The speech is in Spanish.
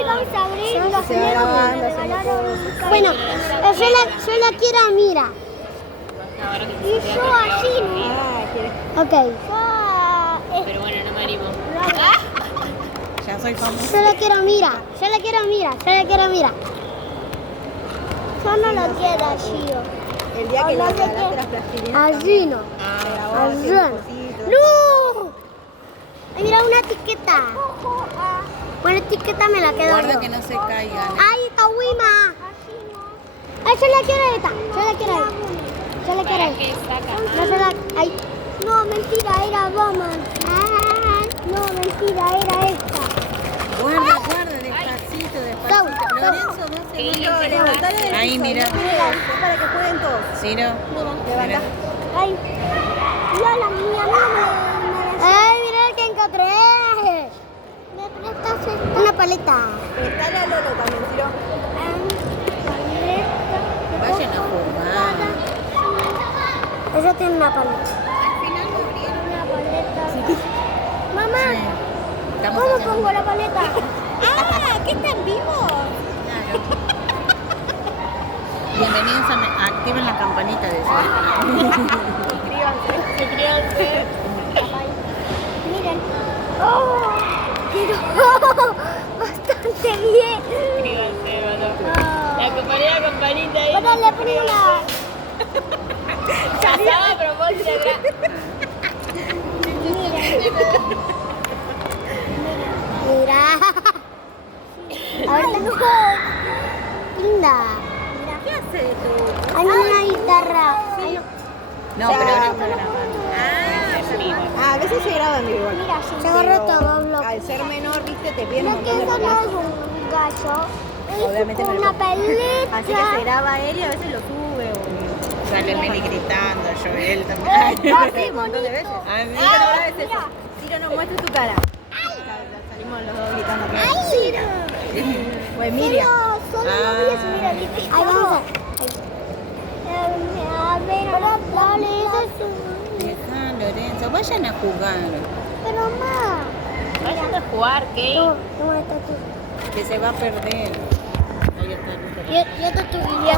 Ay, vamos a abrir los Se va grabando, se juegos. Bueno, yo la quiero a Mira. Y yo a Gino. Ok. Pero bueno, no me animo. Ya soy famosa. Yo la quiero a Mira. Yo la quiero a Mira. Yo la quiero a Mira. Yo no lo quiero a Gino. El día que le regalaste las plastilinas. A Gino. A A Gino. ¡No! Ay, mira una etiqueta. Una etiqueta me la quedo Guarda yo. que no se caigan. ¡Ay, está Wima! ¡Ay, yo la quiero a esta! Yo la quiero a esta. Yo la quiero a ¿Para qué esta. saca? No, yo la... ¡Ay! No, mentira, era Bowman. No, mentira, era esta. Guarda, guarda, despacito, despacito. Lorenzo, no se ahí, mira. Para que jueguen todos. Ciro, Levanta. ¡Ay! ¡Mira la mía! ¡Ay, mira el que encontré! ¿Me prestas esta? Una paleta. Prestale a Lolo también, Ciro. Vayan a jugar. Ella tiene una paleta. Una paleta. Mamá, Estamos ¿cómo haciendo- pongo la paleta? ¡Ah! ¿Qué están vivos? Bienvenidos a activen la campanita de Suscríbanse. Miren. ¡Oh! Pero bastante bien. Suscríbanse, bueno. La campanita ahí. Ahora le pongo una... Ya estaba a propósito. Mira. Ahorita no. Linda. ¿Qué hace esto? Hay una guitarra. Ay, no. No, pero ahora está grabando. Ah, a veces se graba en vivo. Mira, se agarró todo bloque. Al ser menor, viste, te piden un Lo que montón de eso no cosas. es un gallo. Obviamente Es no le una pongo. paleta. Así que se graba él y a veces lo sube. Sale Meli gritando, Joel también. Ay, Sí, un montón de veces. A mí no es eso. Ciro, no muestres tu cara. Salimos los dos gritando. ¡Ay! O Emilia. Solo no voy a subir a Ahí vamos a ver, dale, eso es un... Deja, Lorenzo, vayan a jugar. Pero mamá. Vayan a jugar, ¿qué? ¿Cómo está tú? Que se va a perder. Ahí está. Yo te tuve.